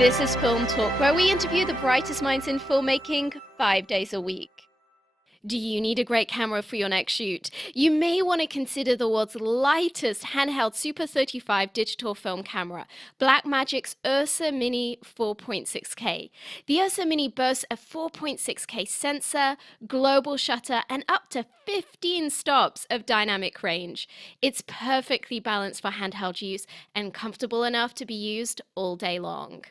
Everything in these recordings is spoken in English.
This is Film Talk, where we interview the brightest minds in filmmaking 5 days a week. Do you need a great camera for your next shoot? You may want to consider the world's lightest handheld Super 35 digital film camera, Blackmagic's Ursa Mini 4.6K. The Ursa Mini boasts a 4.6K sensor, global shutter, and up to 15 stops of dynamic range. It's perfectly balanced for handheld use and comfortable enough to be used all day long.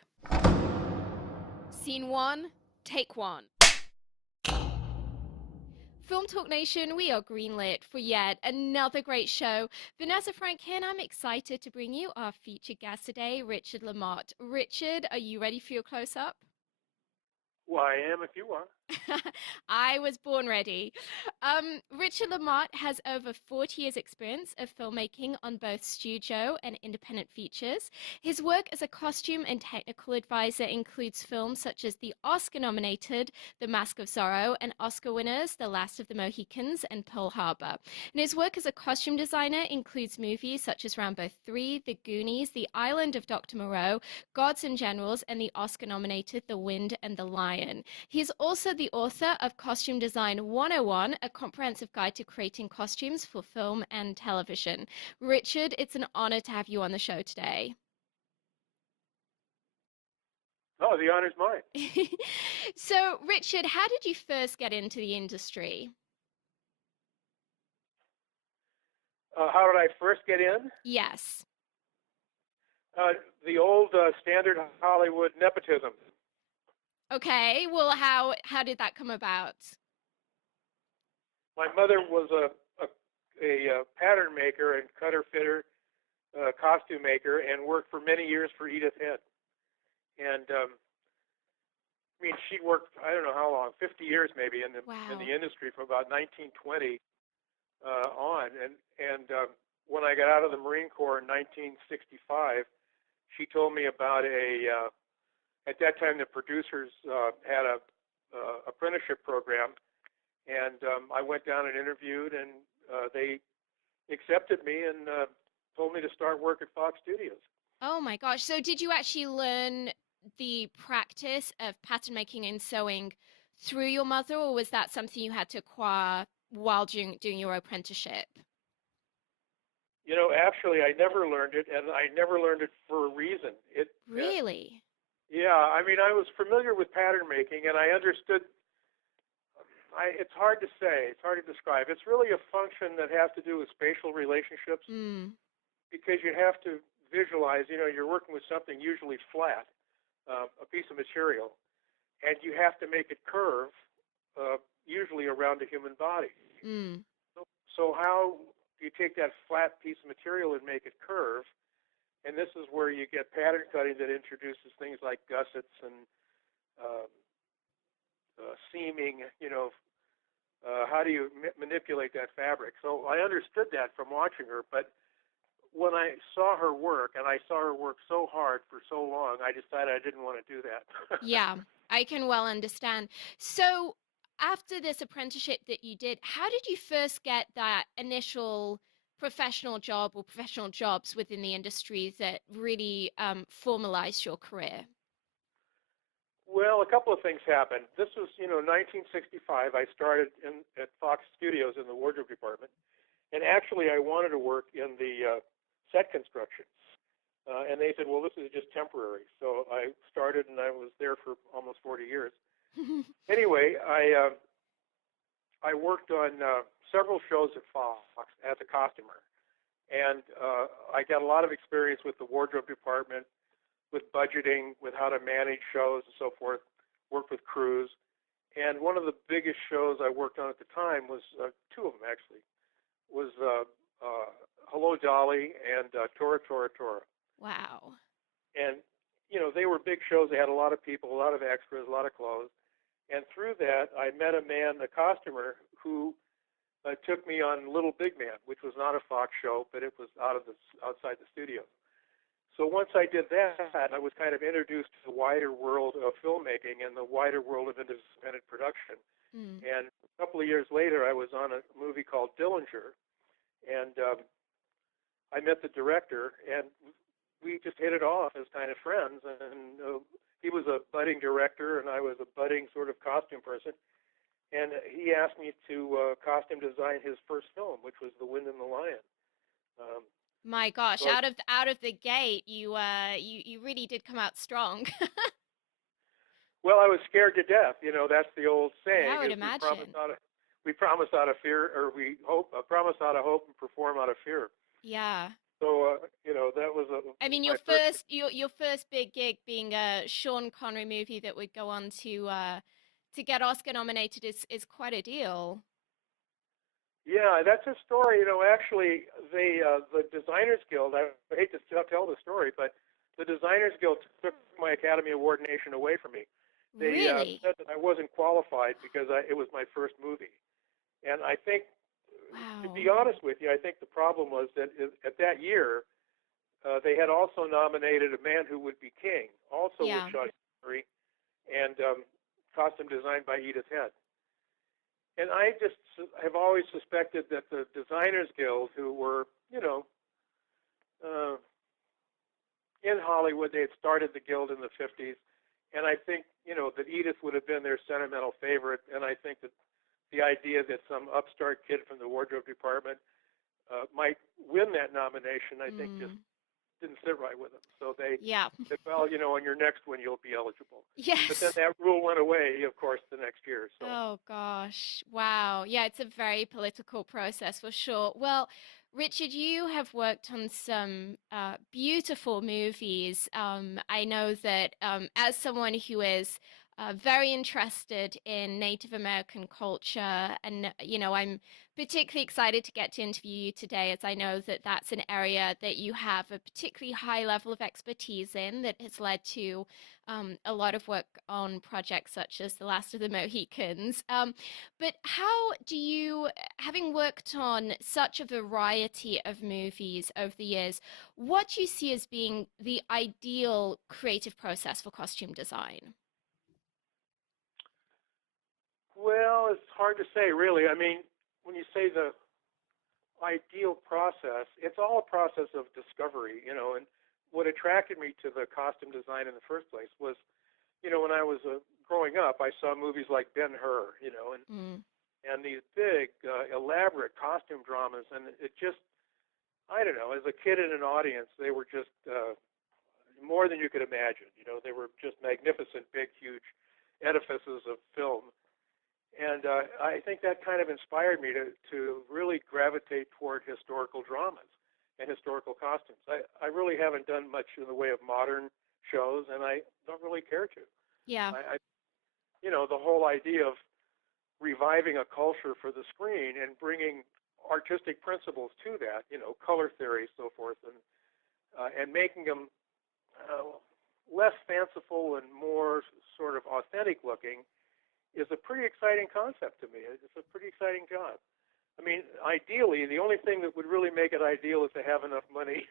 Scene 1, take 1. Film Talk Nation, we are greenlit for yet another great show. Vanessa Frank here, and I'm excited to bring you our featured guest today, Richard LaMotte. Richard, are you ready for your close-up? Well, I am if you are. I was born ready. Richard LaMotte has over 40 years' experience of filmmaking on both studio and independent features. His work as a costume and technical advisor includes films such as the Oscar-nominated The Mask of Zorro and Oscar winners The Last of the Mohicans and Pearl Harbor. And his work as a costume designer includes movies such as Rambo 3, The Goonies, The Island of Dr. Moreau, Gods and Generals, and the Oscar-nominated The Wind and the Lion. He is also the author of Costume Design 101, a comprehensive guide to creating costumes for film and television. Richard, it's an honor to have you on the show today. Oh, the honor's mine. So, Richard, how did you first get into the industry? How did I first get in? Yes. The old standard Hollywood nepotism. Okay, well, how did that come about? My mother was a pattern maker and cutter fitter, costume maker, and worked for many years for Edith Head. And I mean, she worked, I don't know how long, 50 years maybe in the industry from about 1920 on. And when I got out of the Marine Corps in 1965, she told me about at that time the producers had a apprenticeship program, and I went down and interviewed, and they accepted me and told me to start work at Fox Studios. Oh my gosh. So did you actually learn the practice of pattern making and sewing through your mother, or was that something you had to acquire while doing your apprenticeship? You know, actually, I never learned it, and I never learned it for a reason. Really? Yeah, I mean, I was familiar with pattern making, and I understood. It's hard to say. It's hard to describe. It's really a function that has to do with spatial relationships, because you have to visualize. You know, you're working with something usually flat, a piece of material, and you have to make it curve, usually around a human body. So how do you take that flat piece of material and make it curve? And this is where you get pattern cutting that introduces things like gussets and seaming. You know, how do you manipulate that fabric? So I understood that from watching her, but when I saw her work, and I saw her work so hard for so long, I decided I didn't want to do that. Yeah, I can well understand. So after this apprenticeship that you did, how did you first get that initial professional job or professional jobs within the industry that really formalized your career? Well, a couple of things happened. This was, 1965. I started at Fox Studios in the wardrobe department, and actually I wanted to work in the set construction. And they said, well, this is just temporary. So I started, and I was there for almost 40 years. Anyway, I worked on several shows at Fox as a costumer, and I got a lot of experience with the wardrobe department, with budgeting, with how to manage shows and so forth, worked with crews. And one of the biggest shows I worked on at the time was, two of them actually, was Hello Dolly and Tora Tora Tora. Wow. And, they were big shows. They had a lot of people, a lot of extras, a lot of clothes. And through that, I met a man, a costumer, who took me on Little Big Man, which was not a Fox show, but it was outside the studio. So once I did that, I was kind of introduced to the wider world of filmmaking and the wider world of independent production. And a couple of years later, I was on a movie called Dillinger, and I met the director, and we we just hit it off as kind of friends. And he was a budding director, and I was a budding sort of costume person. And he asked me to costume design his first film, which was The Wind and the Lion. Um, My gosh, so out of the gate, you really did come out strong. Well, I was scared to death. That's the old Yeah, I saying: would is imagine. we promise out of fear, or we hope promise out of hope and perform out of fear. Yeah. So that was I mean, my first. your first big gig being a Sean Connery movie that would go on to get Oscar nominated is quite a deal. Yeah, that's a story. Actually, the Designers Guild. I hate to tell the story, but the Designers Guild took my Academy Award nation away from me. They Really? said that I wasn't qualified because it was my first movie. And I think, to Wow. be honest with you, I think the problem was that at that year, they had also nominated A Man Who Would Be King, also with Yeah. Sean Connery, and costume designed by Edith Head. And I just have always suspected that the Designers Guild, who were, uh, in Hollywood, they had started the guild in the 50s, and I think, that Edith would have been their sentimental favorite, and I think that the idea that some upstart kid from the wardrobe department might win that nomination, I think just Mm. didn't sit right with them. So they Yeah. said, well, on your next one, you'll be eligible. But then Yes. that rule went away, of course, the next year. So, Oh gosh. Wow. Yeah, it's a very political process for sure. Well, Richard, you have worked on some beautiful movies. I know that as someone who is very interested in Native American culture, and I'm particularly excited to get to interview you today, as I know that that's an area that you have a particularly high level of expertise in that has led to a lot of work on projects such as The Last of the Mohicans. But how do you, having worked on such a variety of movies over the years, what do you see as being the ideal creative process for costume design? well, it's hard to say, really. I mean, when you say the ideal process, it's all a process of discovery, and what attracted me to the costume design in the first place was, when I was growing up, I saw movies like Ben-Hur, Mm, and these big, elaborate costume dramas, and it just, I don't know, as a kid in an audience, they were just more than you could imagine. They were just magnificent, big, huge edifices of film. And I think that kind of inspired me to really gravitate toward historical dramas and historical costumes. I really haven't done much in the way of modern shows, and I don't really care to. yeah. The whole idea of reviving a culture for the screen and bringing artistic principles to that, color theory, so forth, and making them uh, less fanciful and more sort of authentic looking is a pretty exciting concept to me. It's a pretty exciting job. I mean, ideally, the only thing that would really make it ideal is to have enough money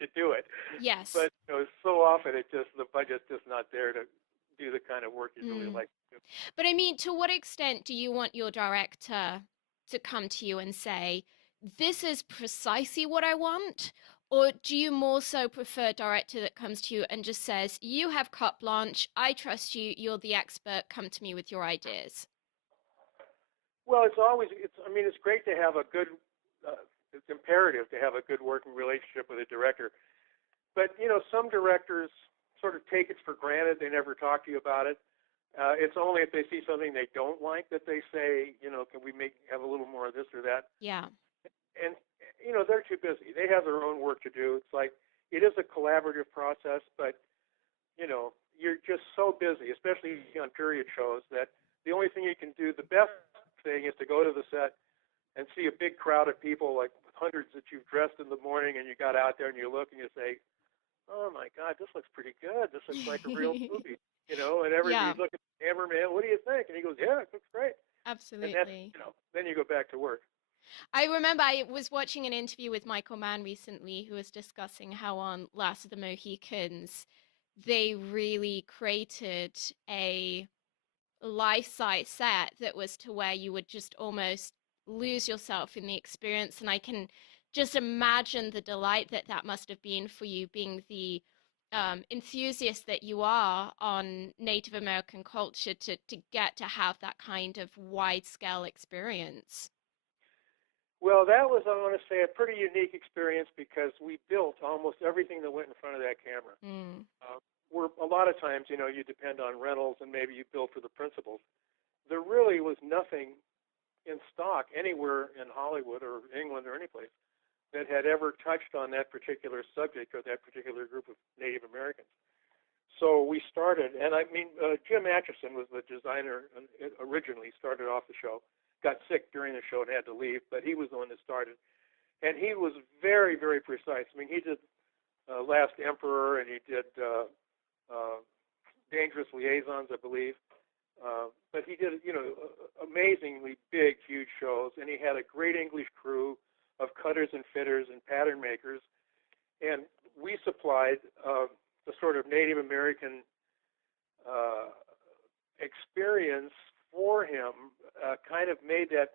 to do it. Yes. But so often the budget's just not there to do the kind of work you'd really Mm. like to do. But I mean, to what extent do you want your director to come to you and say, this is precisely what I want? Or do you more so prefer a director that comes to you and just says, you have carte blanche, I trust you, you're the expert, come to me with your ideas? Well, it's great to have a good, it's imperative to have a good working relationship with a director. But, some directors sort of take it for granted. They never talk to you about it. It's only if they see something they don't like that they say, can we have a little more of this or that? Yeah. And, they're too busy. They have their own work to do. It's like, it is a collaborative process, but, you're just so busy, especially on period shows, that the only thing you can do, the best thing is to go to the set and see a big crowd of people, like hundreds that you've dressed in the morning, and you got out there and you look and you say, oh my God, this looks pretty good. This looks like a real movie, and Yeah, everybody's looking at the cameraman, what do you think? And he goes, yeah, it looks great. And that's, absolutely. then you go back to work. I remember I was watching an interview with Michael Mann recently who was discussing how on Last of the Mohicans they really created a life-size set that was to where you would just almost lose yourself in the experience. And I can just imagine the delight that that must have been for you, being the enthusiast that you are on Native American culture, to get to have that kind of wide scale experience. Well, that was, I want to say, a pretty unique experience because we built almost everything that went in front of that camera. Mm. Where a lot of times, you depend on rentals and maybe you build for the principals. There really was nothing in stock anywhere in Hollywood or England or anyplace that had ever touched on that particular subject or that particular group of Native Americans. So we started, and I mean, Jim Atchison was the designer originally, started off the show, got sick during the show and had to leave, but he was the one that started. And he was very, very precise. I mean, he did Last Emperor, and he did Dangerous Liaisons, I believe. But he did, amazingly big, huge shows, and he had a great English crew of cutters and fitters and pattern makers. And we supplied the sort of Native American experience for him, kind of made that,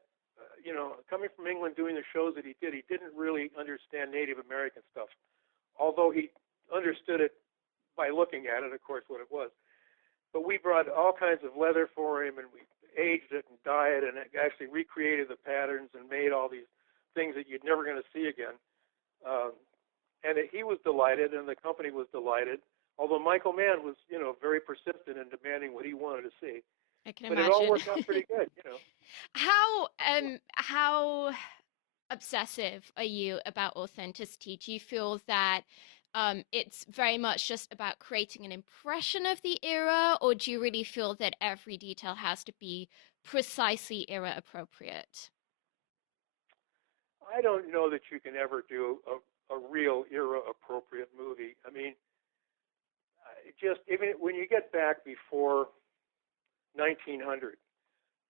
coming from England doing the shows that he didn't really understand Native American stuff, although he understood it by looking at it, of course, what it was. But we brought all kinds of leather for him, and we aged it and dyed it, and actually recreated the patterns and made all these things that you're never going to see again. And he was delighted, and the company was delighted, although Michael Mann was, very persistent in demanding what he wanted to see. I can But imagine. it all worked out pretty good, How obsessive are you about authenticity? Do you feel that it's very much just about creating an impression of the era, or do you really feel that every detail has to be precisely era appropriate? I don't know that you can ever do a real era appropriate movie. I mean, just even when you get back before 1900,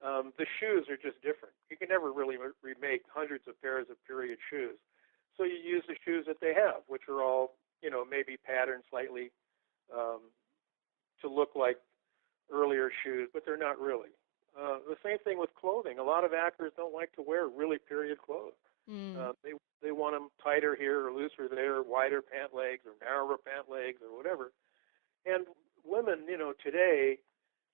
the shoes are just different. You can never really remake hundreds of pairs of period shoes. So you use the shoes that they have, which are all, maybe patterned slightly to look like earlier shoes, but they're not really. The same thing with clothing. A lot of actors don't like to wear really period clothes. They want them tighter here or looser there, wider pant legs or narrower pant legs or whatever. And women, today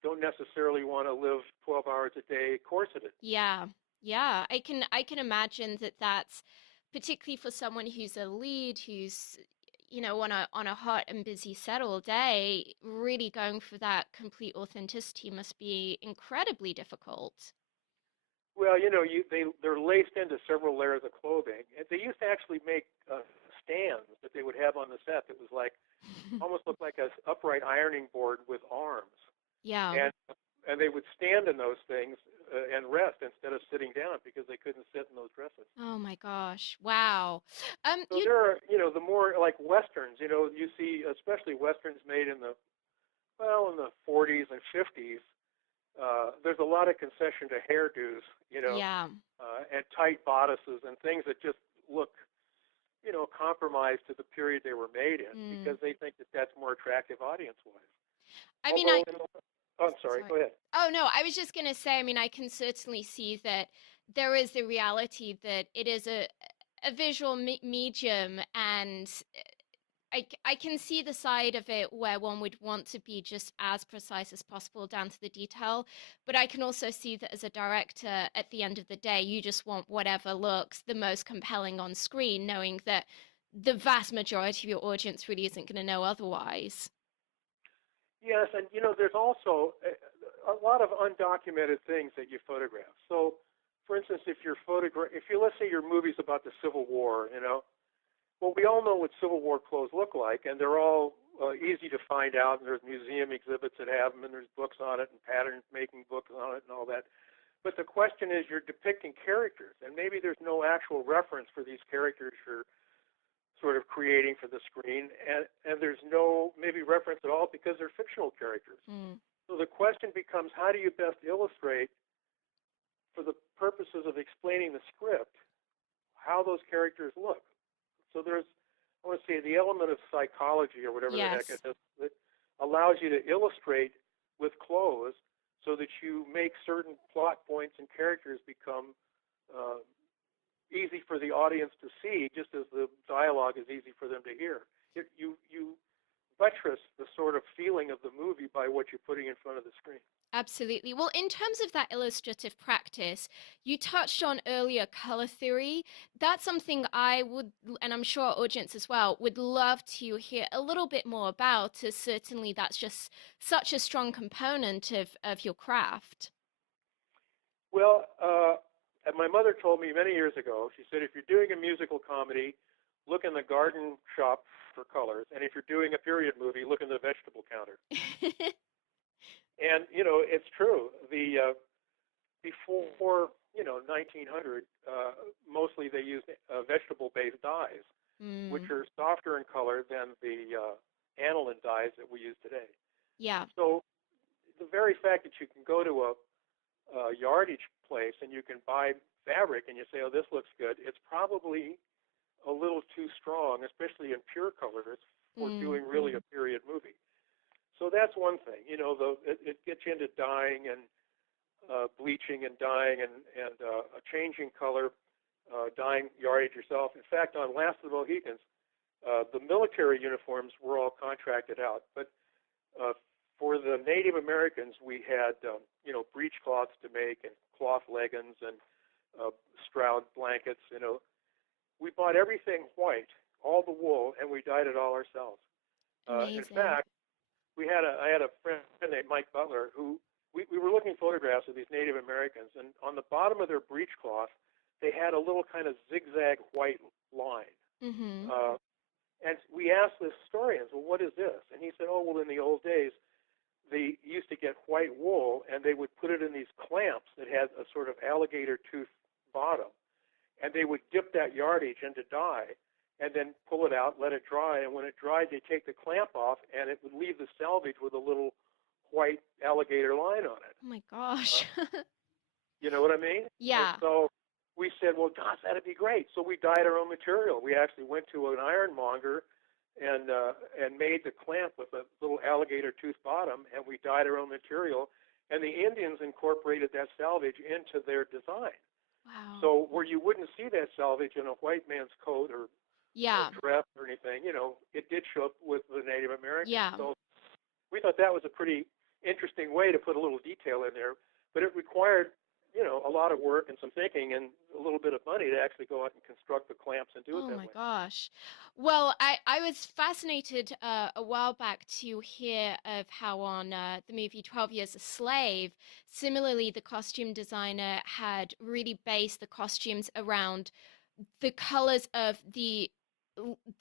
don't necessarily want to live 12 hours a day corseted. Yeah, yeah. I can imagine that that's particularly for someone who's a lead, who's on a hot and busy set all day, really going for that complete authenticity must be incredibly difficult. Well, they're laced into several layers of clothing. And they used to actually make stands that they would have on the set that was like almost looked like an upright ironing board with arms. Yeah. And they would stand in those things and rest instead of sitting down because they couldn't sit in those dresses. Oh my gosh. Wow. So there are, the more like westerns, you see, especially westerns made in the 40s and 50s. There's a lot of concession to hairdos, Yeah. and tight bodices and things that just look, compromised to the period they were made in because they think that that's more attractive audience-wise. I mean, I'm sorry, go ahead. Oh, no, I was just going to say, I mean, I can certainly see that there is the reality that it is a visual medium, and I can see the side of it where one would want to be just as precise as possible down to the detail. But I can also see that as a director, at the end of the day, you just want whatever looks the most compelling on screen, knowing that the vast majority of your audience really isn't going to know otherwise. Yes, and there's also a lot of undocumented things that you photograph. So, for instance, if let's say your movie's about the Civil War, well, we all know what Civil War clothes look like, and they're all easy to find out. And there's museum exhibits that have them, and there's books on it, and pattern making books on it, and all that. But the question is, you're depicting characters, and maybe there's no actual reference for these characters you're sort of creating for the screen, and there's no maybe reference at all because they're fictional characters. So the question becomes, how do you best illustrate, for the purposes of explaining the script, how those characters look? So there's, I want to say, the element of psychology or whatever the heck it is that allows you to illustrate with clothes so that you make certain plot points and characters become easy for the audience to see, just as the dialogue is easy for them to hear. You buttress the sort of feeling of the movie by what you're putting in front of the screen. Absolutely. Well, in terms of that illustrative practice, you touched on earlier color theory. That's something I would, and I'm sure our audience as well, would love to hear a little bit more about, as certainly that's just such a strong component of your craft. Well, and my mother told me many years ago, she said, if you're doing a musical comedy, look in the garden shop for colors. And if you're doing a period movie, look in the vegetable counter. And, it's true. Before, 1900, mostly they used vegetable-based dyes, which are softer in color than the aniline dyes that we use today. Yeah. So the very fact that you can go to a yardage place and you can buy fabric and you say, oh, this looks good, it's probably a little too strong, especially in pure colors, for doing really a period movie. So that's one thing. It gets you into dyeing and bleaching and dyeing and changing color, dyeing yardage yourself. In fact, on Last of the Mohicans, the military uniforms were all contracted out. But for the Native Americans, we had, breechcloths to make and cloth leggings and Stroud blankets. We bought everything white, all the wool, and we dyed it all ourselves. In fact, I had a friend named Mike Butler who we were looking at photographs of these Native Americans, and on the bottom of their breechcloth, they had a little kind of zigzag white line. And we asked the historians, well, what is this? And he said, oh, well, in the old days, they used to get white wool, and they would put it in these clamps that had a sort of alligator tooth bottom, and they would dip that yardage into dye and then pull it out, let it dry, and when it dried, they'd take the clamp off, and it would leave the selvage with a little white alligator line on it. Oh, my gosh. You know what I mean? Yeah. And so we said, well, gosh, that'd be great. So we dyed our own material. We actually went to an ironmonger and made the clamp with a little alligator tooth bottom, and we dyed our own material. And the Indians incorporated that selvage into their design. Wow. So where you wouldn't see that selvage in a white man's coat or dress or anything, it did show up with the Native Americans. Yeah. So we thought that was a pretty interesting way to put a little detail in there, but it required, a lot of work and some thinking and a little bit of money to actually go out and construct the clamps and do it that way. Oh my gosh. Well, I was fascinated a while back to hear of how on the movie 12 Years a Slave, similarly, the costume designer had really based the costumes around the colors of the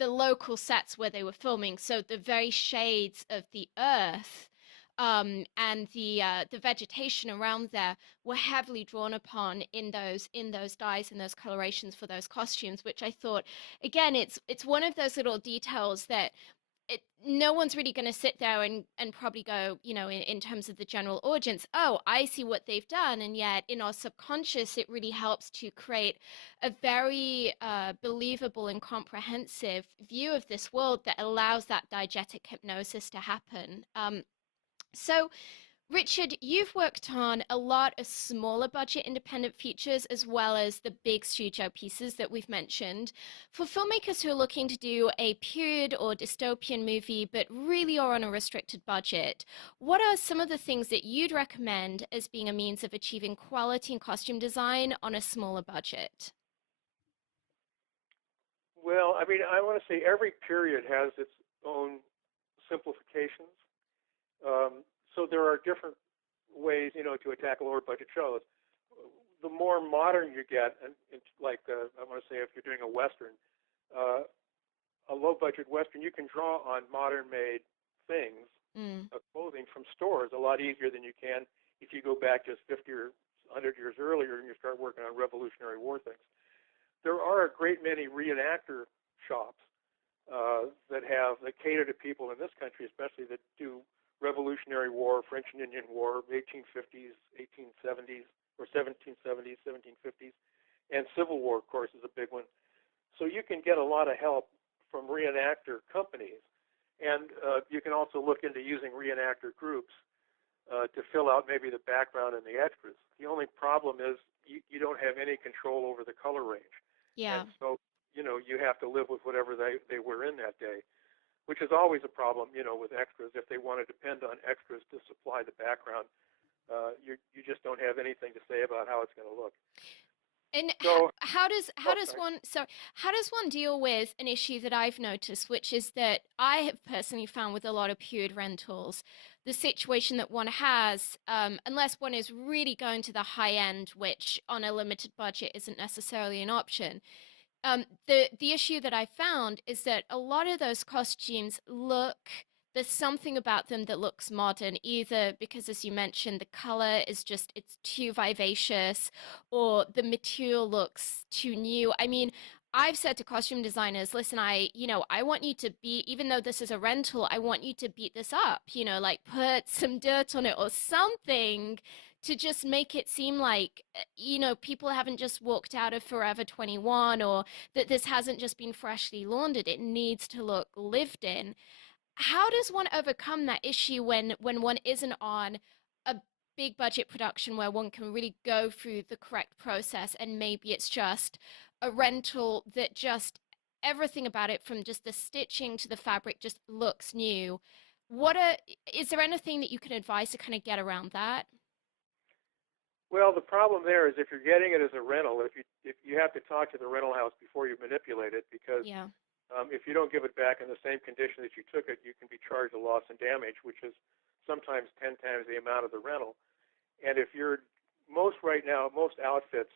local sets where they were filming. So the very shades of the earth and the vegetation around there were heavily drawn upon in those dyes and those colorations for those costumes, which I thought, again, it's one of those little details that no one's really going to sit there and probably go, in terms of the general audience, oh, I see what they've done. And yet in our subconscious, it really helps to create a very believable and comprehensive view of this world that allows that diegetic hypnosis to happen. So, Richard, you've worked on a lot of smaller budget independent features as well as the big studio pieces that we've mentioned. For filmmakers who are looking to do a period or dystopian movie but really are on a restricted budget, what are some of the things that you'd recommend as being a means of achieving quality in costume design on a smaller budget? Well, I want to say every period has its own simplifications. So there are different ways, to attack lower budget shows. The more modern you get, and like I want to say, if you're doing a Western, a low budget Western, you can draw on modern made things, clothing from stores a lot easier than you can if you go back just 50 or 100 years earlier and you start working on Revolutionary War things. There are a great many reenactor shops that cater to people in this country, especially that do Revolutionary War, French and Indian War, 1850s, 1870s, or 1770s, 1750s, and Civil War, of course, is a big one. So you can get a lot of help from reenactor companies, and you can also look into using reenactor groups to fill out maybe the background and the extras. The only problem is you don't have any control over the color range. Yeah. And so, you have to live with whatever they were in that day, which is always a problem, with extras. If they want to depend on extras to supply the background, you just don't have anything to say about how it's going to look. And So, sorry. how does one deal with an issue that I've noticed, which is that I have personally found with a lot of period rentals, the situation that one has, unless one is really going to the high end, which on a limited budget isn't necessarily an option. The issue that I found is that a lot of those costumes there's something about them that looks modern, either because, as you mentioned, the color is just, it's too vivacious, or the material looks too new. I mean, I've said to costume designers, listen, I want you to be, even though this is a rental, I want you to beat this up, like put some dirt on it or something to just make it seem like, people haven't just walked out of Forever 21, or that this hasn't just been freshly laundered. It needs to look lived in. How does one overcome that issue when one isn't on a big budget production where one can really go through the correct process, and maybe it's just a rental that just everything about it, from just the stitching to the fabric, just looks new? Is there anything that you can advise to kind of get around that? Well, the problem there is if you're getting it as a rental, if you have to talk to the rental house before you manipulate it, because Yeah. if you don't give it back in the same condition that you took it, you can be charged a loss and damage, which is sometimes 10 times the amount of the rental. And if you're right now, most outfits,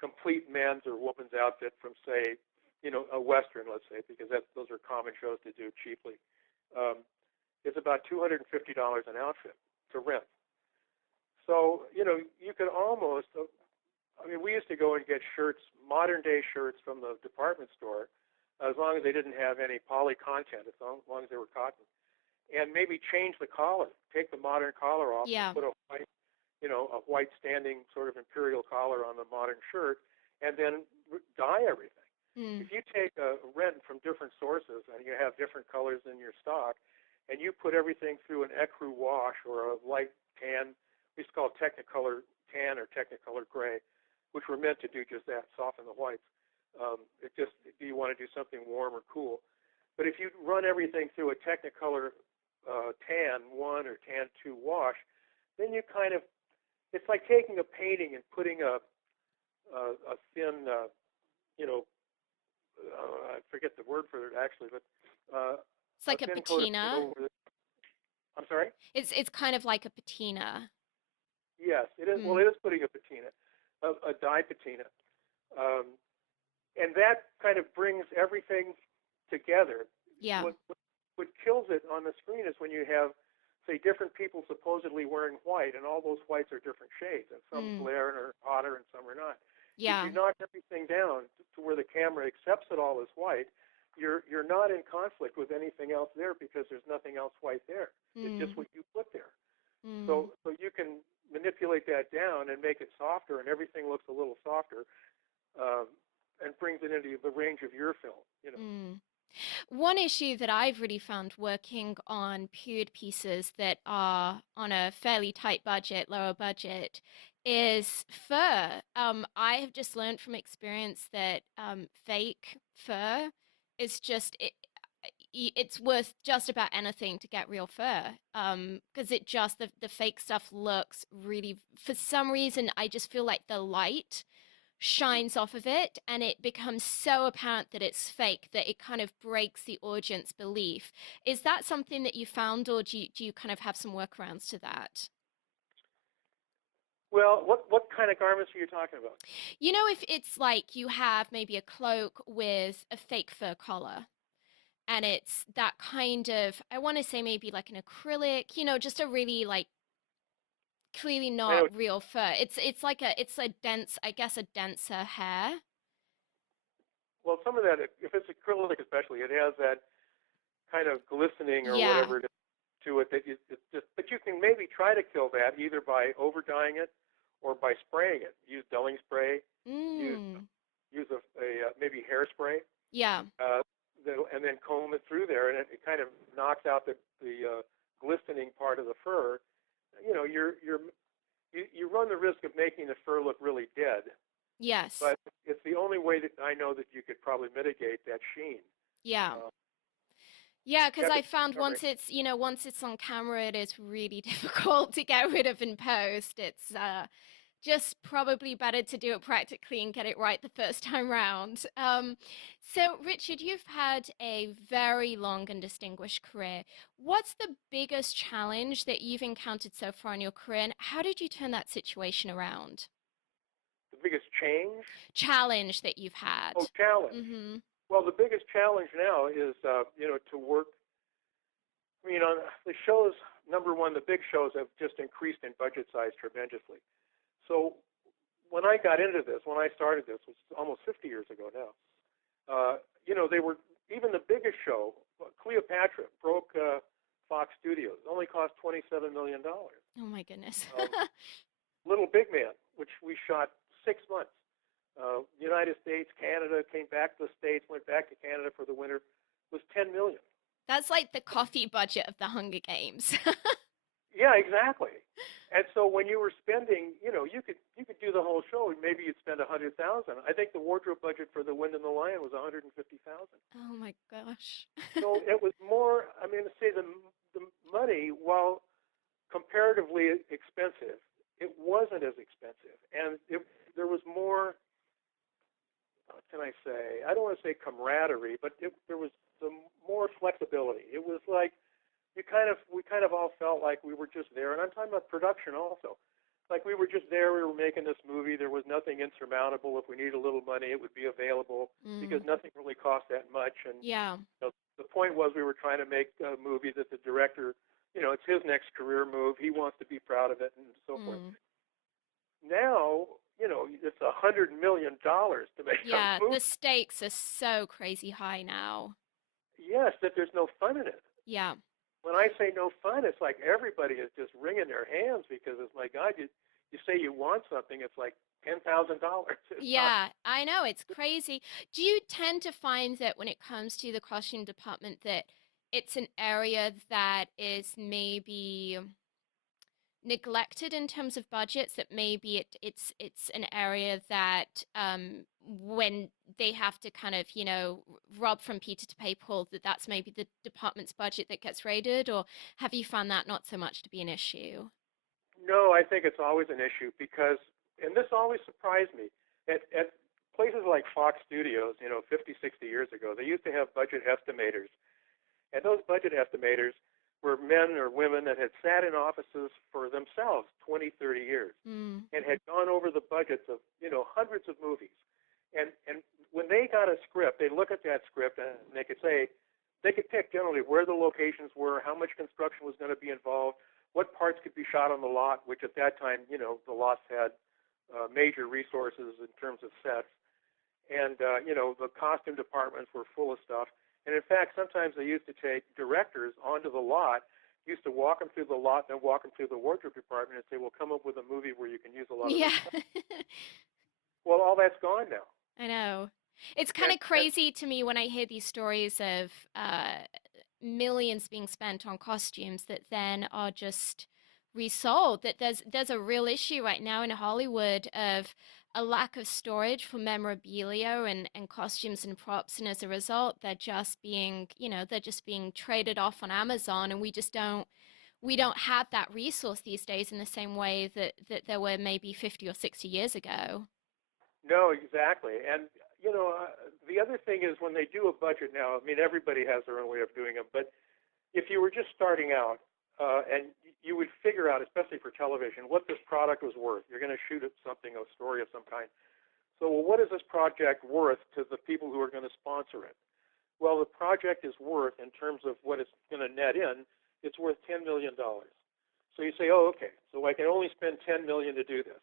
complete men's or woman's outfit from, say, a Western, let's say, because those are common shows to do cheaply, it's about $250 an outfit to rent. So, you could almost, we used to go and get shirts, modern day shirts from the department store, as long as they didn't have any poly content, as long as they were cotton, and maybe change the collar, take the modern collar off and Yeah. put a white standing sort of imperial collar on the modern shirt, and then dye everything. Mm. If you take a rent from different sources and you have different colors in your stock, and you put everything through an ecru wash or a light tan, we used to call it Technicolor tan or Technicolor gray, which were meant to do just that, soften the whites. Do you want to do something warm or cool? But if you run everything through a Technicolor tan 1 or tan 2 wash, then you it's like taking a painting and putting a thin, I forget the word for it actually, but It's like a thin coat of paint patina. over the. I'm sorry? It's kind of like a patina. Yes, it is. Well, Mm. it is putting a patina, a dye patina. And that kind of brings everything together. Yeah. What kills it on the screen is when you have, say, different people supposedly wearing white, and all those whites are different shades, and some glare and are hotter, and some are not. If Yeah. you knock everything down to where the camera accepts it all as white, you're not in conflict with anything else there, because there's nothing else white there. It's just what you put there. So you can manipulate that down and make it softer, and everything looks a little softer, and brings it into the range of your film. One issue that I've really found working on period pieces that are on a fairly tight budget, lower budget, is fur. I have just learned from experience that fake fur is just it's worth just about anything to get real fur. Because the fake stuff looks really, for some reason, I just feel like the light shines off of it, and it becomes so apparent that it's fake that it kind of breaks the audience belief. Is that something that you found, or do you kind of have some workarounds to that? Well, what kind of garments are you talking about? If it's like you have maybe a cloak with a fake fur collar, and it's that kind of, I want to say maybe like an acrylic, just a really like clearly I know. not real fur. It's a dense, I guess, a denser hair. Well, some of that, if it's acrylic especially, it has that kind of glistening or Yeah. whatever it is to it that it's just. But you can maybe try to kill that either by over dyeing it or by spraying it. Use dulling spray. Use Mm. use a maybe hairspray, Yeah. uh, and then comb it through there, and it kind of knocks out the glistening part of the fur. You know, you run the risk of making the fur look really dead. Yes. but it's the only way that I know that you could probably mitigate that sheen. Yeah. Uh, Yeah, because yeah, I found covering. once it's on camera, it is really difficult to get rid of in post. It's just probably better to do it practically and get it right the first time round. So, Richard, you've had a very long and distinguished career. What's the biggest challenge that you've encountered so far in your career, and how did you turn that situation around? The biggest change? Challenge that you've Oh, had. challenge. Mm-hmm. Well, the biggest challenge now is, to work. The shows, number one, the big shows have just increased in budget size tremendously. So when I got into this, when I started this, which is almost 50 years ago now, they were, even the biggest show, Cleopatra, broke Fox Studios. It only cost $27 million. Oh my goodness. Little Big Man, which we shot 6 months. United States, Canada, came back to the States, went back to Canada for the winter, was 10 million. That's like the coffee budget of the Hunger Games. Yeah, exactly. And so when you were spending, you could do the whole show, and maybe you'd spend 100,000. I think the wardrobe budget for The Wind and the Lion was 150,000. Oh my gosh. So it was more. I mean, to say the money, while comparatively expensive, it wasn't as expensive, and there was more. What can I say? I don't want to say camaraderie, but there was some more flexibility. It was like we kind of all felt like we were just there, and I'm talking about production also. Like we were just there, we were making this movie. There was nothing insurmountable. If we needed a little money, it would be available because nothing really cost that much. And Yeah. the point was we were trying to make a movie that the director, it's his next career move. He wants to be proud of it and so forth. Now, it's $100 million to make Yeah, a movie. the stakes are so crazy high now. Yes, that there's no fun in it. Yeah. When I say no fun, it's like everybody is just wringing their hands because it's my God, you say you want something, it's like $10,000. Yeah, I know, it's crazy. Do you tend to find that when it comes to the costume department that it's an area that is maybe neglected in terms of budgets, that maybe it's an area that when they have to kind of rob from Peter to pay Paul, that's maybe the department's budget that gets raided, or have you found that not so much to be an issue? No, I think it's always an issue because, and this always surprised me, at places like Fox Studios, 50, 60 years ago, they used to have budget estimators. And those budget estimators were men or women that had sat in offices for themselves 20, 30 years and had gone over the budgets of, hundreds of movies. And when they got a script, they look at that script and they could say, they could pick generally where the locations were, how much construction was going to be involved, what parts could be shot on the lot, which at that time, the lots had major resources in terms of sets. And, the costume departments were full of stuff. And in fact, sometimes they used to take directors onto the lot, used to walk them through the lot, then walk them through the wardrobe department and say, well, come up with a movie where you can use a lot of Yeah. this stuff. Well, all that's gone now. I know. It's kind And, of crazy to me when I hear these stories of millions being spent on costumes that then are just resold. That there's a real issue right now in Hollywood of a lack of storage for memorabilia and costumes and props, and as a result, they're just being traded off on Amazon, and we don't have that resource these days in the same way that there were maybe 50 or 60 years ago. no, exactly. And, the other thing is when they do a budget now, I mean, everybody has their own way of doing them, but if you were just starting out and you would figure out, especially for television, what this product was worth. You're going to shoot something, a story of some kind. So, well, what is this project worth to the people who are going to sponsor it? Well, the project is worth, in terms of what it's going to net in, it's worth $10 million. So you say, oh, okay, so I can only spend $10 million to do this.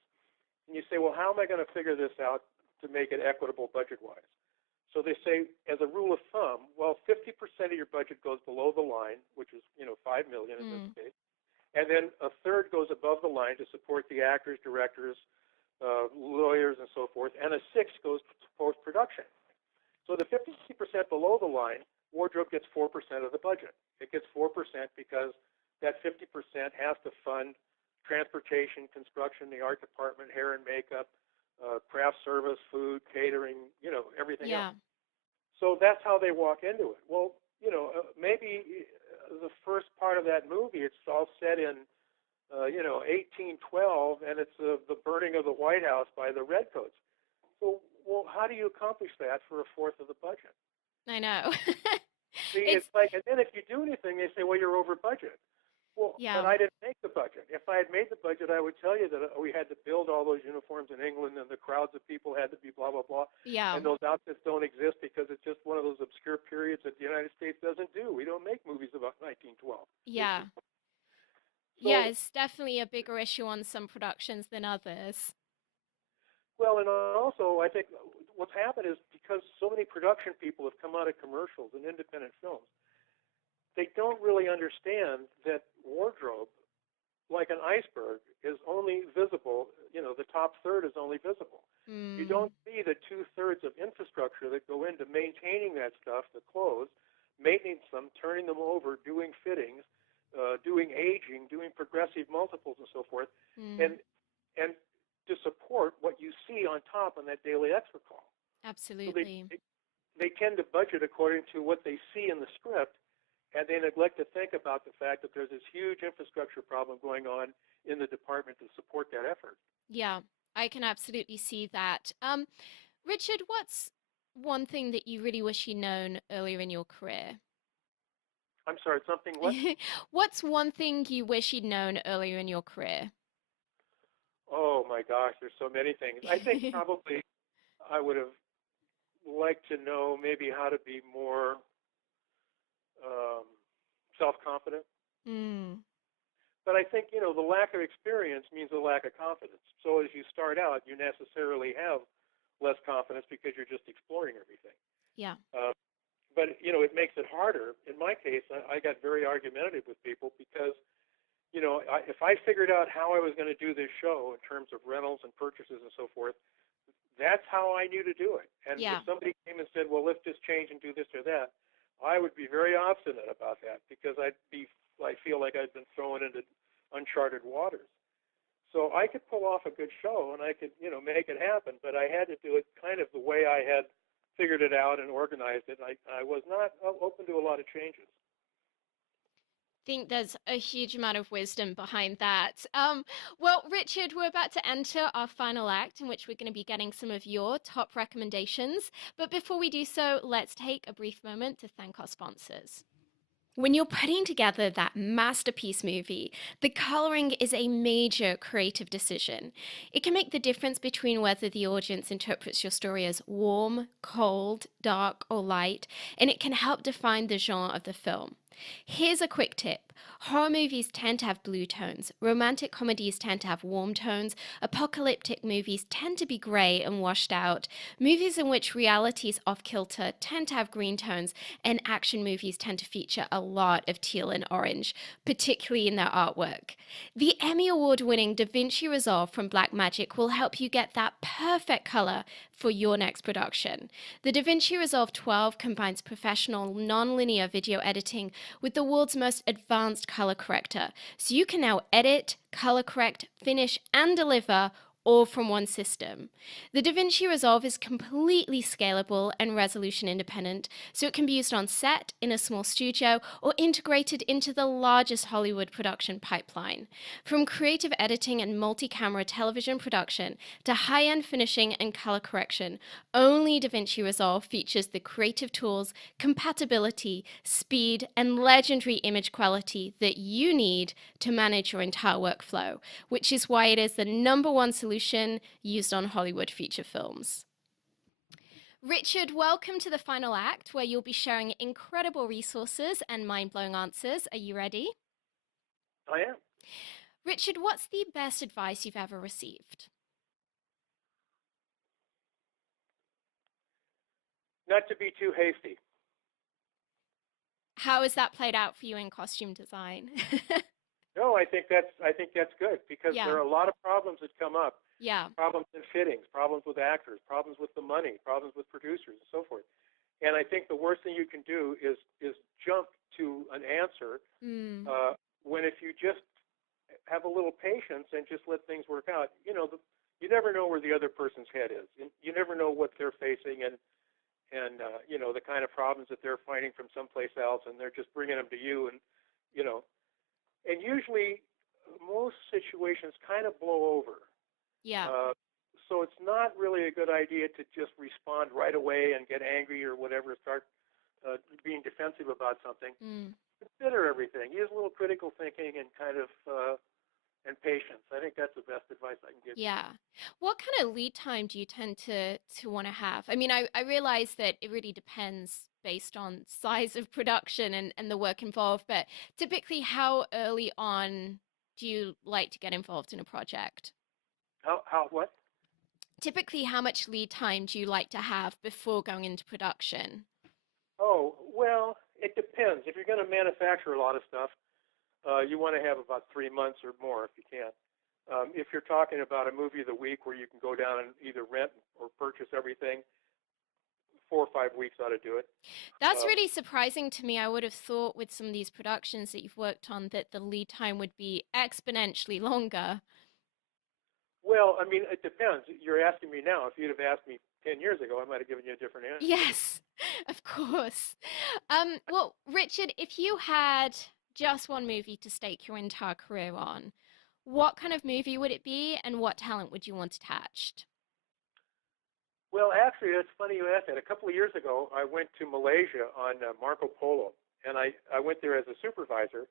And you say, well, how am I going to figure this out to make it equitable budget-wise? So they say, as a rule of thumb, well, 50% of your budget goes below the line, which is, $5 million in this case, and then a third goes above the line to support the actors, directors, lawyers, and so forth, and a sixth goes to post-production. So the 50% below the line, wardrobe gets 4% of the budget. It gets 4% because that 50% has to fund transportation, construction, the art department, hair and makeup, craft service, food, catering, everything else. Yeah. So that's how they walk into it. Well, maybe the first part of that movie, it's all set in 1812, and it's the burning of the White House by the Redcoats. So, well, how do you accomplish that for a fourth of the budget? I know. See, It's it's like, and then if you do anything, they say, well, you're over budget. Well, but yeah. I didn't make the budget. If I had made the budget, I would tell you that we had to build all those uniforms in England, and the crowds of people had to be blah blah blah, Yeah. and those outfits don't exist because it's just one of those obscure periods that the United States doesn't do. We don't make movies about 1912. Yeah. Yeah, So, it's definitely a bigger issue on some productions than others. well, and also I think what's happened is because so many production people have come out of commercials and independent films, they don't really understand that wardrobe, like an iceberg, is only visible, the top third is only visible. You Mm. don't see the two-thirds of infrastructure that go into maintaining that stuff, the clothes, maintaining them, turning them over, doing fittings, doing aging, doing progressive multiples, and so forth, Mm. and and to support what you see on top on that daily extra call. So Absolutely. they tend to budget according to what they see in the script, and they neglect to think about the fact that there's this huge infrastructure problem going on in the department to support that effort. Yeah, I can absolutely see that. Richard, what's one thing that you really wish you'd known earlier in your career? I'm sorry, something what? What's one thing you wish you'd known earlier in your career? Oh my gosh, there's so many things. I think probably I would have liked to know maybe how to be more um, self-confident. Mm. But I think, the lack of experience means a lack of confidence. So as you start out, you necessarily have less confidence because you're just exploring everything. Yeah. Uh, but, it makes it harder. In my case, I got very argumentative with people because, if I figured out how I was going to do this show in terms of rentals and purchases and so forth, that's how I knew to do it. And if Yeah. somebody came and said, well, let's just change and do this or that, I would be very obstinate about that because I feel like I'd been thrown into uncharted waters. So I could pull off a good show and I could, make it happen, but I had to do it kind of the way I had figured it out and organized it. I was not open to a lot of changes. Think there's a huge amount of wisdom behind that. Well, Richard, we're about to enter our final act in which we're going to be getting some of your top recommendations. But before we do so, let's take a brief moment to thank our sponsors. When you're putting together that masterpiece movie, the coloring is a major creative decision. It can make the difference between whether the audience interprets your story as warm, cold, dark, or light, and it can help define the genre of the film. Here's a quick tip. Horror movies tend to have blue tones, romantic comedies tend to have warm tones, apocalyptic movies tend to be grey and washed out, movies in which reality is off kilter tend to have green tones, and action movies tend to feature a lot of teal and orange, particularly in their artwork. The Emmy Award winning Da Vinci Resolve from Blackmagic will help you get that perfect color for your next production. The Da Vinci Resolve 12 combines professional non-linear video editing with the world's most advanced color corrector, so you can now edit, color correct, finish, and deliver all from one system. The Da Vinci Resolve is completely scalable and resolution independent, so it can be used on set, in a small studio, or integrated into the largest Hollywood production pipeline. From creative editing and multi-camera television production to high-end finishing and color correction, only Da Vinci Resolve features the creative tools, compatibility, speed, and legendary image quality that you need to manage your entire workflow, which is why it is the #1 solution used on Hollywood feature films. Richard, welcome to the final act where you'll be sharing incredible resources and mind-blowing answers. Are you ready? I am. Richard, what's the best advice you've ever received? Not to be too hasty. How has that played out for you in costume design? No, I think that's good because Yeah, there are a lot of problems that come up. yeah, Problems in fittings, problems with actors, problems with the money, problems with producers, and so forth. And I think the worst thing you can do is jump to an answer mm, when if you just have a little patience and just let things work out. you never know where the other person's head is. You never know what they're facing, and the kind of problems that they're finding from someplace else, and they're just bringing them to you, and you know, and usually most situations kind of blow over. Yeah. So it's not really a good idea to just respond right away and get angry or whatever, start being defensive about something. Mm. Consider everything. Use a little critical thinking and kind of and patience. I think that's the best advice I can give you. Yeah. What kind of lead time do you tend to want to have? I mean, I realize that it really depends based on size of production and the work involved, but typically how early on do you like to get involved in a project? How what? Typically, how much lead time do you like to have before going into production? Oh, well, it depends. If you're going to manufacture a lot of stuff, you want to have about 3 months or more if you can. If you're talking about a movie of the week where you can go down and either rent or purchase everything, 4 or 5 weeks ought to do it. That's really surprising to me. I would have thought with some of these productions that you've worked on that the lead time would be exponentially longer. Well, I mean, it depends. You're asking me now. If you'd have asked me 10 years ago, I might have given you a different answer. Yes, of course. Well, Richard, if you had just one movie to stake your entire career on, what kind of movie would it be and what talent would you want attached? Well, actually, it's funny you asked that. A couple of years ago, I went to Malaysia on Marco Polo, and I went there as a supervisor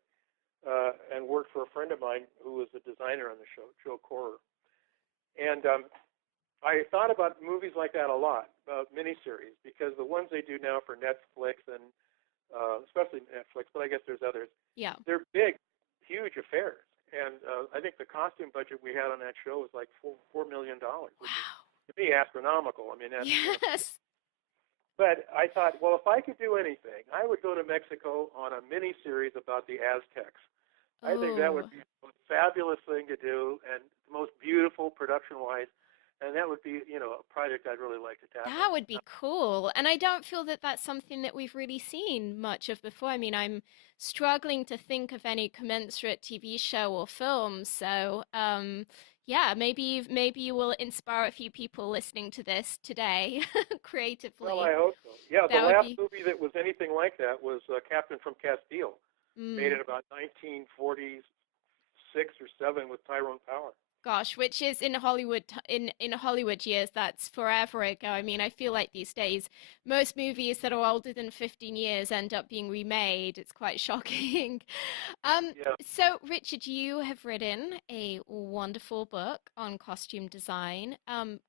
and worked for a friend of mine who was the designer on the show, Joe Corer. And I thought about movies like that a lot, miniseries, because the ones they do now for Netflix and especially Netflix, but I guess there's others. Yeah. They're big, huge affairs, and I think the costume budget we had on that show was like $4 million, which is Wow. to me astronomical. I mean, that's, Yes. but I thought, well, if I could do anything, I would go to Mexico on a mini series about the Aztecs. I think that would Oh, be the most fabulous thing to do and the most beautiful production-wise, and that would be, a project I'd really like to tackle. that would be cool. And I don't feel that that's something that we've really seen much of before. I mean, I'm struggling to think of any commensurate TV show or film. So, yeah, maybe you will inspire a few people listening to this today Well, creatively. I hope so. Yeah, the That would last be, movie that was anything like that was Captain from Castile, made mm, in about 1946 or 7 with Tyrone Power. gosh, which is in Hollywood in Hollywood years, that's forever ago. I mean, I feel like these days most movies that are older than 15 years end up being remade. It's quite shocking. Yeah. So Richard, you have written a wonderful book on costume design.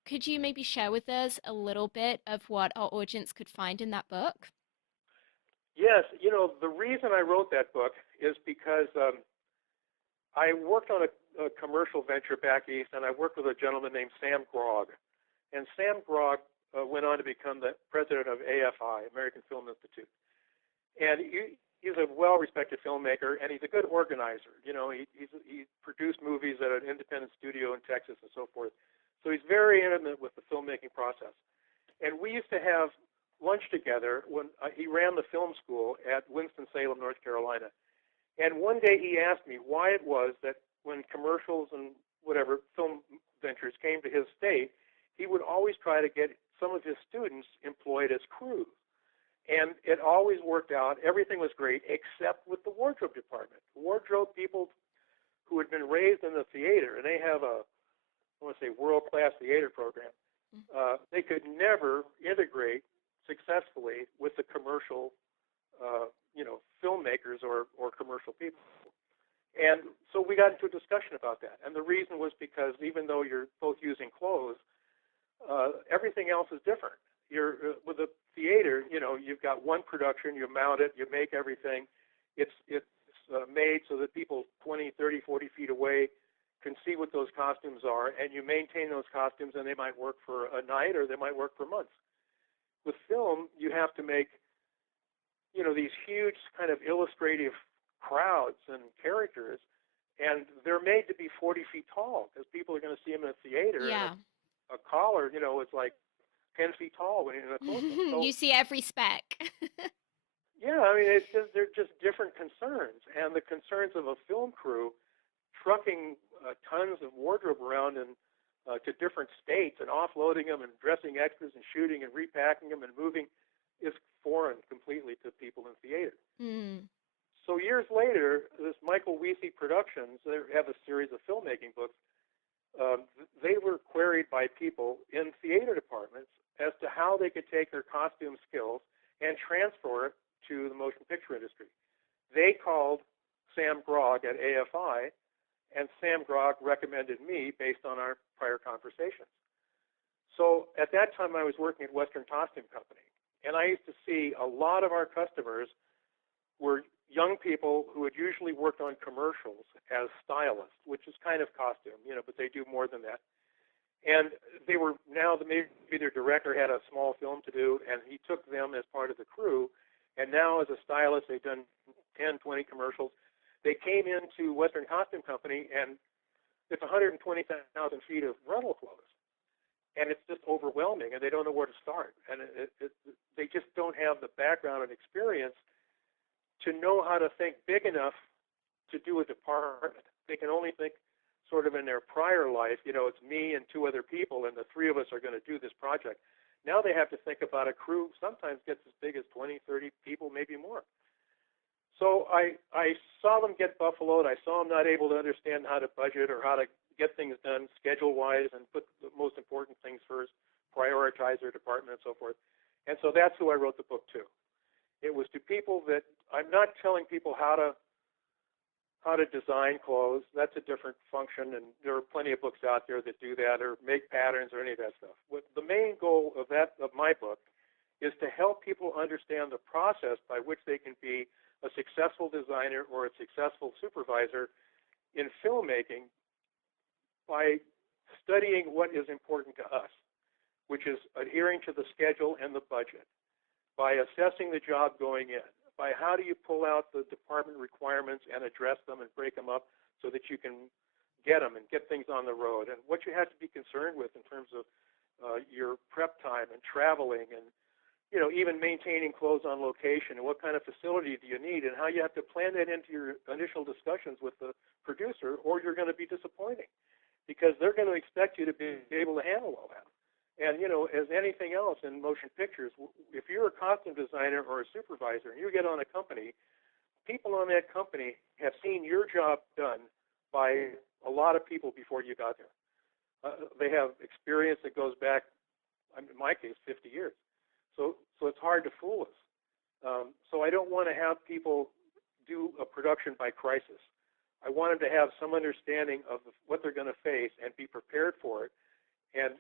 Could you maybe share with us a little bit of what our audience could find in that book? Yes, the reason I wrote that book is because I worked on a commercial venture back east, and I worked with a gentleman named Sam Grogg. And Sam Grogg went on to become the president of AFI, American Film Institute. And he's a well-respected filmmaker, and he's a good organizer. He produced movies at an independent studio in Texas and so forth. So he's very intimate with the filmmaking process. And we used to have lunch together when he ran the film school at Winston-Salem, North Carolina. And one day he asked me why it was that when commercials and whatever film ventures came to his state, he would always try to get some of his students employed as crews. And it always worked out. Everything was great except with the wardrobe department. Wardrobe people who had been raised in the theater, and they have I want to say, world-class theater program, they could never integrate successfully with the commercial filmmakers or commercial people. And so we got into a discussion about that. And the reason was because even though you're both using clothes, everything else is different. You're with a theater, you've got one production, you mount it, you make everything. It's made so that people 20, 30, 40 feet away can see what those costumes are, and you maintain those costumes, and they might work for a night or they might work for months. With film, you have to make these huge kind of illustrative crowds and characters, and they're made to be 40 feet tall because people are going to see them in a theater. Yeah. And a collar, is like 10 feet tall when you're in a close-up. So, You see every spec. yeah, I mean, they're just different concerns, and the concerns of a film crew trucking tons of wardrobe around in to different states and offloading them and dressing extras and shooting and repacking them and moving is foreign completely to people in theater. Mm. So years later, this Michael Weesey Productions, they have a series of filmmaking books. They were queried by people in theater departments as to how they could take their costume skills and transfer it to the motion picture industry. They called Sam Grogg at AFI, and Sam Grogg recommended me based on our prior conversations. So at that time, I was working at Western Costume Company, and I used to see a lot of our customers were young people who had usually worked on commercials as stylists, which is kind of costume, but they do more than that. And they were now, maybe their director had a small film to do, and he took them as part of the crew. And now as a stylist, they've done 10, 20 commercials. They came into Western Costume Company, and it's 120,000 feet of rental clothes. And it's just overwhelming, and they don't know where to start. And they just don't have the background and experience to know how to think big enough to do a department. They can only think sort of in their prior life, it's me and two other people, and the three of us are going to do this project. Now they have to think about a crew sometimes gets as big as 20, 30 people, maybe more. So I saw them get buffaloed. I saw them not able to understand how to budget or how to get things done schedule-wise and put the most important things first, prioritize their department and so forth. And so that's who I wrote the book to. It was to people that I'm not telling people how to design clothes. That's a different function, and there are plenty of books out there that do that or make patterns or any of that stuff. The main goal of my book is to help people understand the process by which they can be a successful designer or a successful supervisor in filmmaking by studying what is important to us, which is adhering to the schedule and the budget, by assessing the job going in, by how do you pull out the department requirements and address them and break them up so that you can get them and get things on the road, and what you have to be concerned with in terms of your prep time and traveling and even maintaining clothes on location and what kind of facility do you need and how you have to plan that into your initial discussions with the producer, or you're going to be disappointing because they're going to expect you to be able to handle all that. And, as anything else in motion pictures, if you're a costume designer or a supervisor and you get on a company, people on that company have seen your job done by a lot of people before you got there. They have experience that goes back, in my case, 50 years. So it's hard to fool us. So I don't want to have people do a production by crisis. I want them to have some understanding of what they're going to face and be prepared for it, and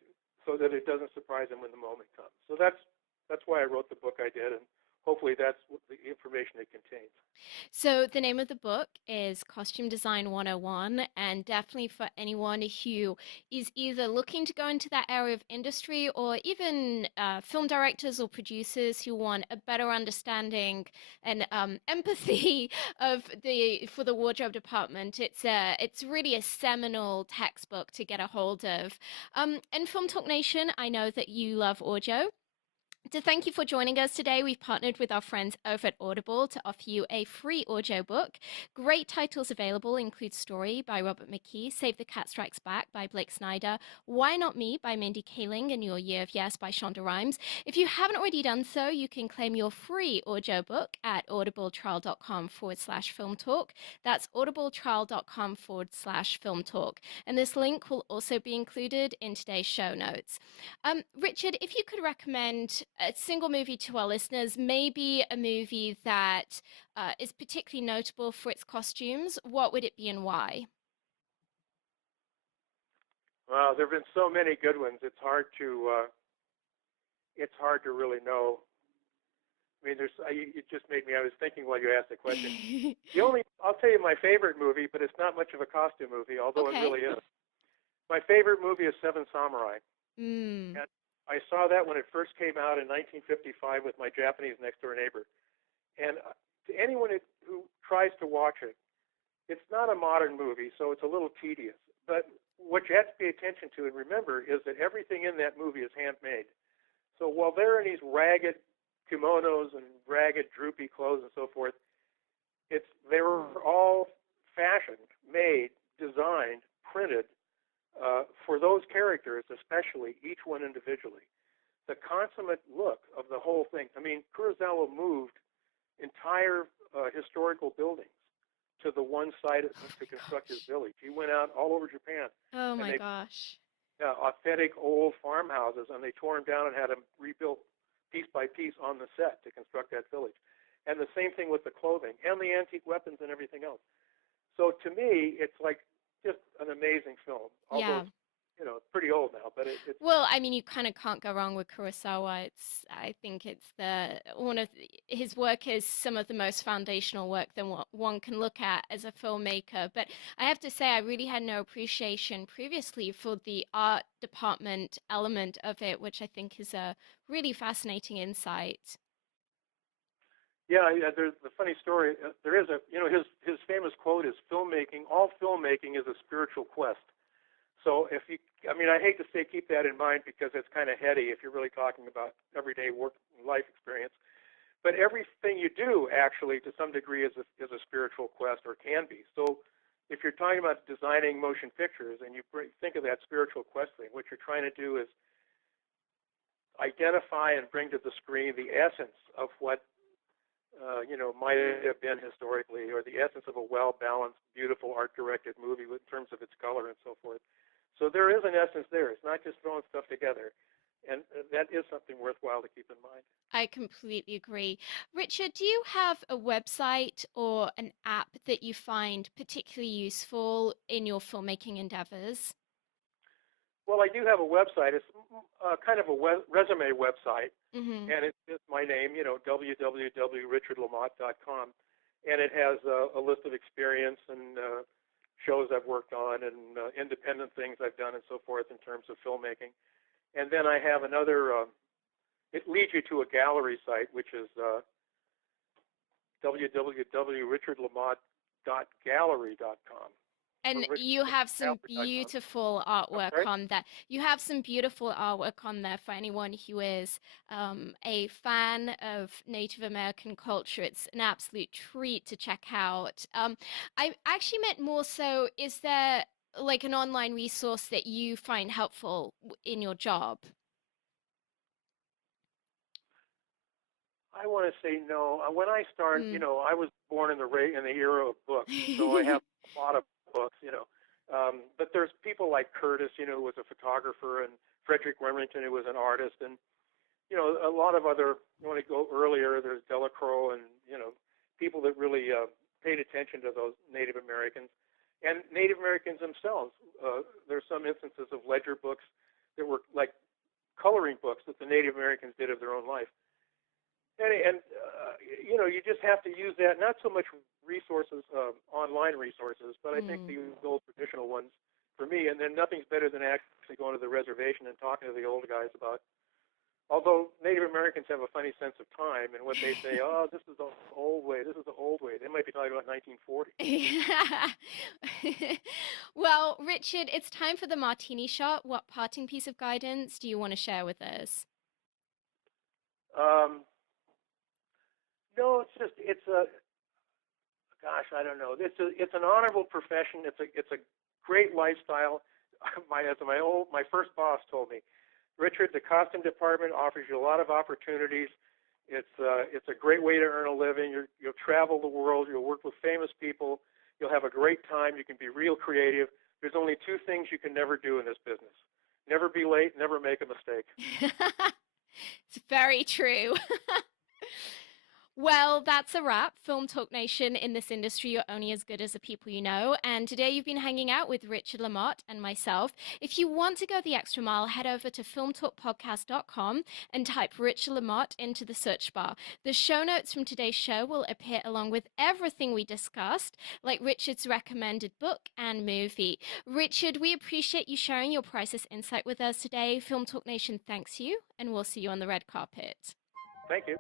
so that it doesn't surprise them when the moment comes. So that's why I wrote the book I did, and hopefully that's the information it contains. So the name of the book is Costume Design 101, and definitely for anyone who is either looking to go into that area of industry or even film directors or producers who want a better understanding and empathy for the wardrobe department. It's really a seminal textbook to get a hold of. And Film Talk Nation, I know that you love audio. To thank you for joining us today, we've partnered with our friends over at Audible to offer you a free audio book. Great titles available include Story by Robert McKee, Save the Cat Strikes Back by Blake Snyder, Why Not Me by Mindy Kaling, and Your Year of Yes by Shonda Rhimes. If you haven't already done so, you can claim your free audio book at audibletrial.com/film talk. That's audibletrial.com/film talk. And this link will also be included in today's show notes. Richard, if you could recommend a single movie to our listeners, maybe a movie that is particularly notable for its costumes, what would it be and why? Well, there have been so many good ones. It's hard to really know. I mean, it just made me. I was thinking while you asked the question. I'll tell you my favorite movie, but it's not much of a costume movie, although Okay. It really is. My favorite movie is Seven Samurai. Mm. And I saw that when it first came out in 1955 with my Japanese next-door neighbor. And to anyone who tries to watch it, it's not a modern movie, so it's a little tedious. But what you have to pay attention to and remember is that everything in that movie is handmade. So while they're in these ragged kimonos and ragged, droopy clothes and so forth, they were all fashioned, made, designed, printed for those characters. characters, especially, each one individually, the consummate look of the whole thing. I mean, Kurosawa moved entire historical buildings to the one side Oh to my construct his gosh. village. He went out all over Japan, Oh and my they gosh. authentic old farmhouses, and they tore them down and had them rebuilt piece by piece on the set to construct that village. And the same thing with the clothing and the antique weapons and everything else. So to me, it's like just an amazing film. Although Yeah. it's pretty old now, but it's Well, I mean, you kind of can't go wrong with Kurosawa. I think it's one of his work is some of the most foundational work that one can look at as a filmmaker. But I have to say, I really had no appreciation previously for the art department element of it, which I think is a really fascinating insight. yeah. There's the funny story. There is his famous quote is filmmaking. All filmmaking is a spiritual quest. So if you, I mean, I hate to say keep that in mind because it's kind of heady if you're really talking about everyday work and life experience. But everything you do actually, to some degree, is a spiritual quest or can be. So if you're talking about designing motion pictures and you think of that spiritual quest thing, what you're trying to do is identify and bring to the screen the essence of what might have been historically, or the essence of a well-balanced, beautiful, art-directed movie in terms of its color and so forth. So there is an essence there. It's not just throwing stuff together, and that is something worthwhile to keep in mind. I completely agree. Richard, do you have a website or an app that you find particularly useful in your filmmaking endeavors? Well, I do have a website. It's kind of a resume website, Mm-hmm. and it's just my name, www.richardlamotte.com, and it has a list of experience and shows I've worked on and independent things I've done and so forth in terms of filmmaking. And then I have another. It leads you to a gallery site, which is www.richardlamotte.gallery.com. And you have some Richardlamotte.com. beautiful I'm artwork sorry. on that. You have some beautiful artwork on there for anyone who is a fan of Native American culture. It's an absolute treat to check out. I actually meant more so, is there like an online resource that you find helpful in your job? I want to say no. When I started, Mm. I was born in the era of books, so I have a lot of books. But there's people like Curtis, who was a photographer, and Frederick Remington, who was an artist, and a lot of other. You want to go earlier? There's Delacroix, and people that really paid attention to those Native Americans, and Native Americans themselves. There's some instances of ledger books that were like coloring books that the Native Americans did of their own life. And you just have to use that, not so much resources, online resources, but I think Mm. the old traditional ones for me. And then nothing's better than actually going to the reservation and talking to the old guys about. Although Native Americans have a funny sense of time, and what they say, oh, this is the old way, this is the old way. They might be talking about 1940. Yeah. Well, Richard, it's time for the martini shot. What parting piece of guidance do you want to share with us? Um, no, it's a gosh, I don't know. It's an honorable profession. It's a great lifestyle. My first boss told me, Richard, the costume department offers you a lot of opportunities. It's a great way to earn a living. You'll travel the world. You'll work with famous people. You'll have a great time. You can be real creative. There's only two things you can never do in this business: never be late, never make a mistake. It's very true. Well, that's a wrap. Film Talk Nation, in this industry, you're only as good as the people you know. And today you've been hanging out with Richard LaMotte and myself. If you want to go the extra mile, head over to filmtalkpodcast.com and type Richard LaMotte into the search bar. The show notes from today's show will appear along with everything we discussed, like Richard's recommended book and movie. Richard, we appreciate you sharing your priceless insight with us today. Film Talk Nation thanks you, and we'll see you on the red carpet. Thank you.